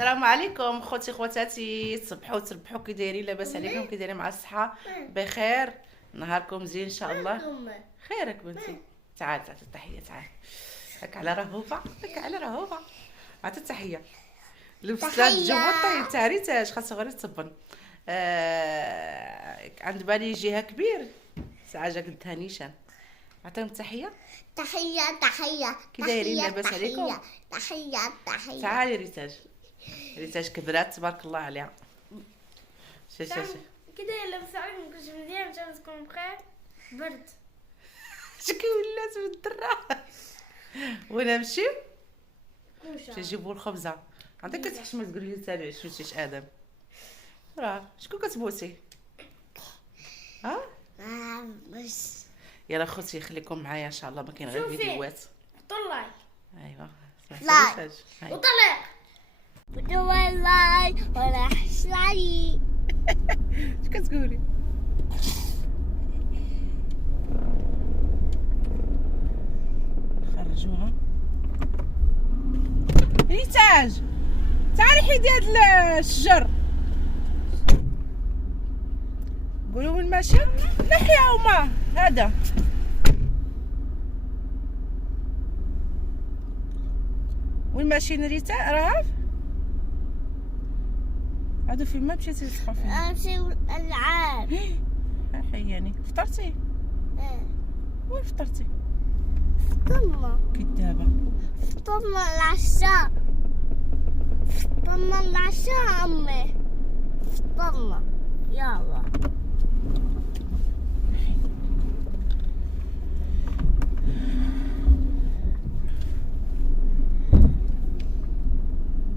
السلام عليكم خوتي خواتاتي، تصبحوا كي دايرين؟ لاباس عليكم؟ كي دايرين مع الصحه؟ بخير؟ نهاركم زين ان شاء الله. خيرك بنتي؟ تعال تعال التحيه، تعال هاك على رهوبه، هاك على رهوبه. عطي التحيه. لبست لها الجو طيب تاع ريتاج، خاصها غير تصبن. عند بالي يجيها كبير ساعه جا قلتها نيشان. عطيهم التحيه. تحية كي دايرين؟ لاباس عليكم؟ تحية تعالي ريتاج كبرات تبارك الله عليها. شوف كده لاباس عليكم؟ مكنتش مزيان؟ ان شاء الله تكونوا بخير. برد شكي ولات بالدرا. وين نمشيو؟ كوشة نجيبو الخبزه. عندك كتحشمي تقولي لي سالي شوتيش ادم. راه شكون كتبوسي؟ ها بس يلا خوتي خليكم معايا ان شاء الله، ما كاين غير شوفي. فيديوهات. حطوا اللايك ايوا لايك. ريتاج. هاي. وطلع بدو اللاي ولا حشلاي اش كتقولي؟ خرجوها. ريتاج تعالي حيدي هاد الشجر. قولوا وين ماشي؟ نحيا هما هذا. وين ماشيين ريتا رهف؟ هادو فين ما مشيتي تصحى فين؟ امشي العاب حياني فطرتي؟ وين فطرتي؟ كدابه. فطرنا العشاء امي فطرنا يلا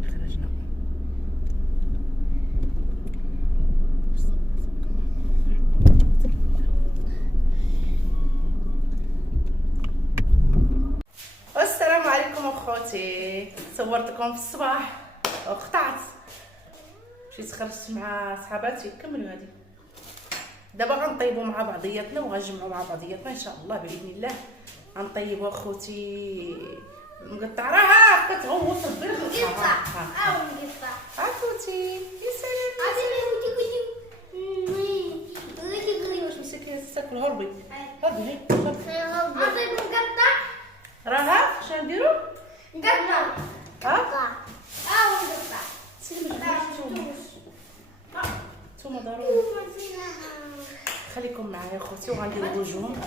خرجنا. السلام عليكم اخوتي، صورتكم في الصباح وقطعت، مشيت خرجت مع صحاباتي. كملوا هذه. دابا غنطيبوا مع بعضياتنا وغنجمعوا مع بعضياتنا ان شاء الله باذن الله. غنطيبوا اخوتي مقطع. راه كتغوص في البيض. نقطع نقطع اخوتي يا سلام. واش مسكين تاكل هربي؟ هربي هاي عطيك مقطع راها شنو نديرو؟ نقطع ها ونقطع سيدي نتوما ضروري. خليكم معايا اخوتي وغنديرو الهجوم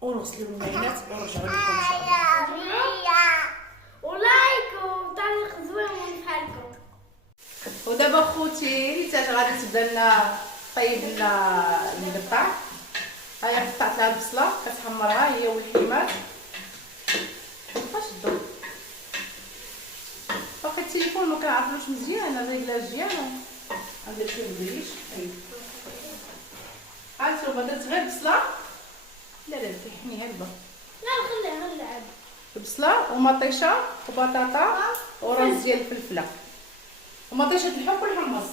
ونغسلوا الماينات ونرجعوا لكم ان شاء الله. ولايك وتعليق زوين ونفعلكم. ودابا اخوتي ريتاج غادي تبدا لنا طيب لنا المقطع. هاي قطعت لها البصله كتحمرها هي والحمار. شدوا باقي التليفون ما كنعرفلوش مزيان. هذا ريغلاج ديالو غندير فيه البريش. هانتوما درت غير بصله. لا تحنيها البا. لا خليها نلعب. بصله ومطيشه وبطاطا ورز ديال الفلفله ومطيشه الحب والحمص.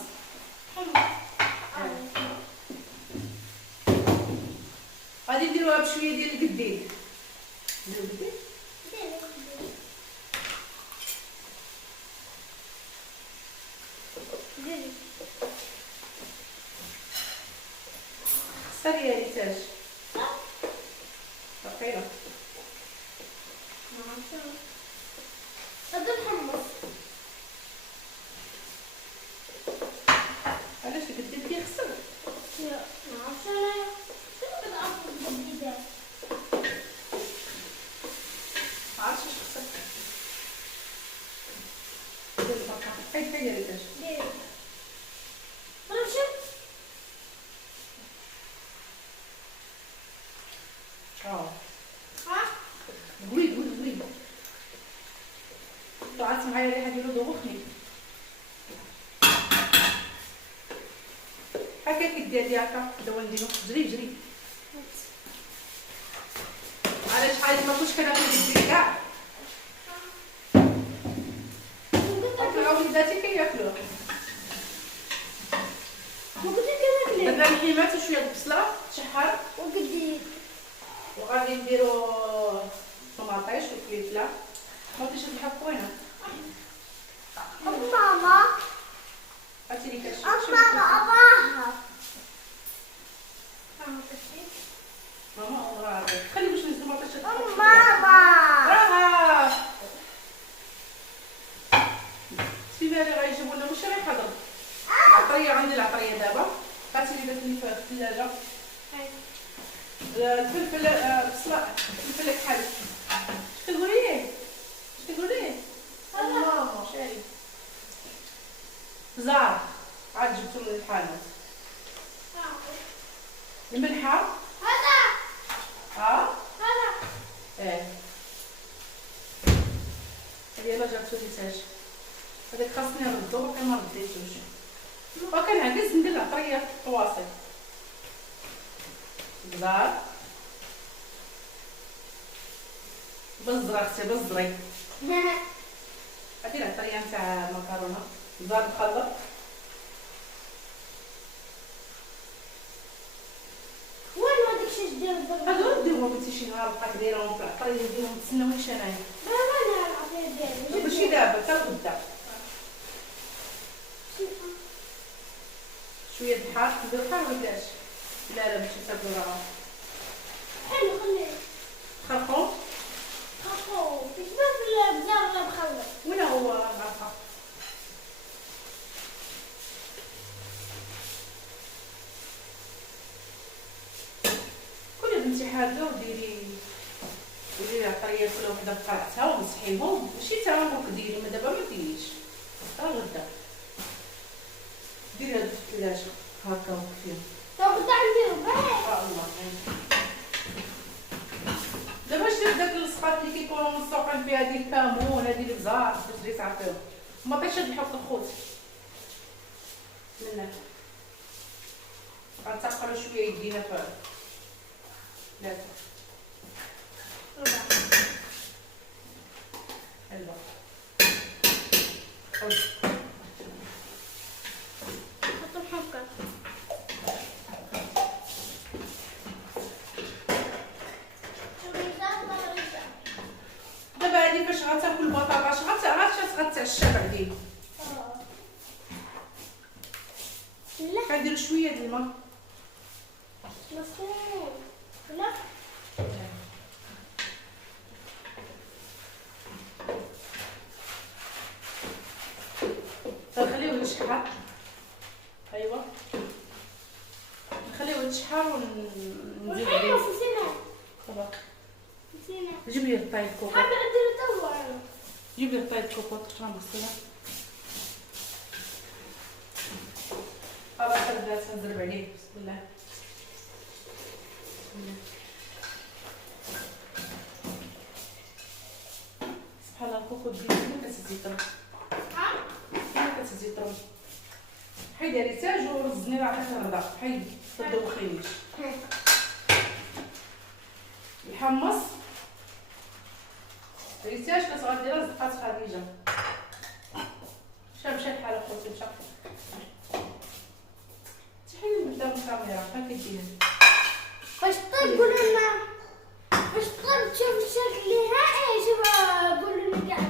غادي نديروها بشويه ديال القديد. نديرو القديد سالي يا ريتاج. بقيله هذا الحمص علاش القديد كيخسر؟ ما عرفتش انا شنو كنعرفو بالجديدات. عرفتش اش خسر. دير البقره. هاي يا ريتاج. ديري نمشي. قولي طلعت معايا ريحه ديالو دوخني. هكا كدير هكا دابا نديرو جري. علاش حاجه ما كنتش كناكل بالزيت كاع. مع وليداتي كياكلوها. ما كنتش كناكل دابا الحيمات وشويه البصله تشحر وقديد وغادي نديرو طماطيش وفلفله. مطيشه الحب وينها؟ ماما هاتي لي كاش. ماما أباها ماما راه خلي باش نزلو ما باش ماما راه سيبالي غيجيبوا لنا واش رايحه ضرب العطريه. عندي العطريه دابا. هاتي لي درت لي في الثلاجه الفلفل بصله الفلفل الكحل. اش كتقولي؟ ماما شاري زار عاد جبتو من الحانوت. الملحه ها ايه هذه يلاه جابتو ليتاج. هذاك خاصني نردو باقي ما رديتوش. وكنعكس ندير العطريه طواسي زار بزري اختي بزري. هذه العطريه نتاع المكرونه زار مخلط. هادو نديرهم بنتي شي نهار بقات دايرهم في العطريه نديرهم تسناونيش انايا ماشي دابا حتى غدا. شويه د الحار نديرو حار ولا بلاش؟ لا ماشي تاكلو راه خرقوم وين هو العفا. كلي بنتي حاده وديري العطريه كل وحده بقرعتها ومسحيهم. ماشي تا عمرك ديري ما دابا ما ديريش راه غدا. ديري هادو في الثلاجه هكا وكفيهم. الله دابا شريت داك الصفات اللي كيكونوا مسوقين فيها هادي الكمون هادي البزار باش تجري تعرفيهم. ما بغيتش هاد الحوت الخوت منه غنتقلو شويه يدينا في لا حلوه. دابا هادي فاش غتاكل البطاطا غتعشى بعدين. كندير شويه د الماء غنخليوه يشحر. ايوا نخليوه يتشحر ونزيد عليه صافا. جيب لي الطاي الكوكوط. جيب لي الطاي الكوكوط كنت غنغسلها. خلاص بدات نضرب عليه. بسم الله سبحان الله. الكوكوط ديالي ما كتزيطرو ما كتزيطرو. حيدي ريتاج ورزني راه كترضى. حيدي تدوخينيش. يحمص ريتاج كتغديرها زقات خديجه. مشى الحال اخوتي مشى. تحيد من قدام الكاميرا بحال كدير. باش طيب قولوا لنا باش طيب تشوف الشكل النهائي. قولوا لنا كاع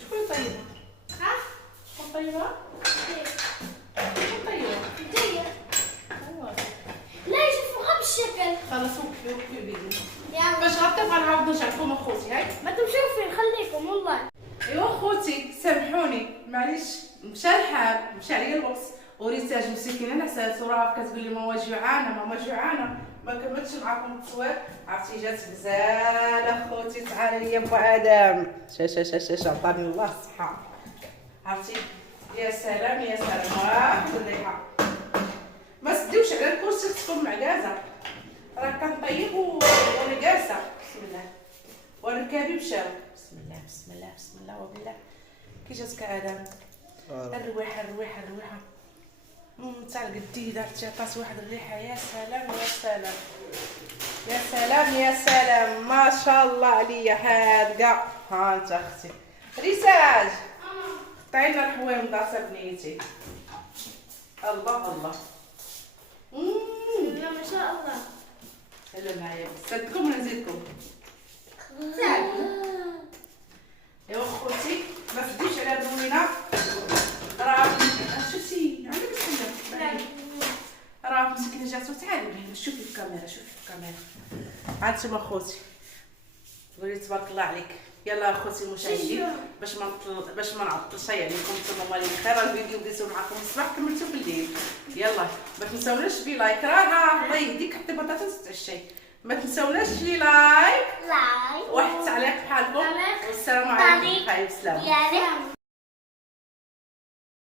شكون طيبها؟ شكون طيبها؟ شكون طيبها؟ جايه لا يشوفوا غير بالشكل. خلاص وقفي بيدي. يلا باش غتبقى نعاود نرجع لكم اخوتي. هاي ما تمشيو فين خليكم والله. ايوا اخوتي سامحوني معليش مشى الحال مشى عليا الوقت وريتاج مسكينه نعسات وراه كتقول لي ماما جوعانه ما كملتش معكم التصوير. عرفتي جات غزاله اخوتي. تعالي ليا بو ادم شاش عطاني الله الصحه. عرفتي يا سلام واحد الليحه. ما تديوش على الكرسي خصكم معكازه راه كنطيب وانا جالسه. بسم الله وركابي مشاو. بسم الله وبالله. كي جاتك ادم الرويحه تاع القديده عرفتي عطات واحد الريحه. يا سلام ما شاء الله عليا حادقه. ها انت اختي ريساج قطعي لنا الحويمضه بنيتي. الله ما شاء الله. هلا معايا صدقكم ولا نزيدكم؟ ايوا خوتي ما تديوش على هاد الولينه، راه شفتي عندك السنه راه مسكينه جاتو. تعالي شوفي في الكاميرا، شوفي في الكاميرا. هانتوما خوتي ولي تبارك الله عليك. يلا اخوتي المشاهدين باش ما نعطلش عليكم نتوما مالين خير. الفيديو بديتو معكم الصباح كملتو في الليل. يلا ما تنساوناش بلايك، راه الله يهديك حتى بطاطا تتعشي. ما تنساوناش لي لايك لايك واحد التعليق بحالكم. والسلام عليكم. بسلامه.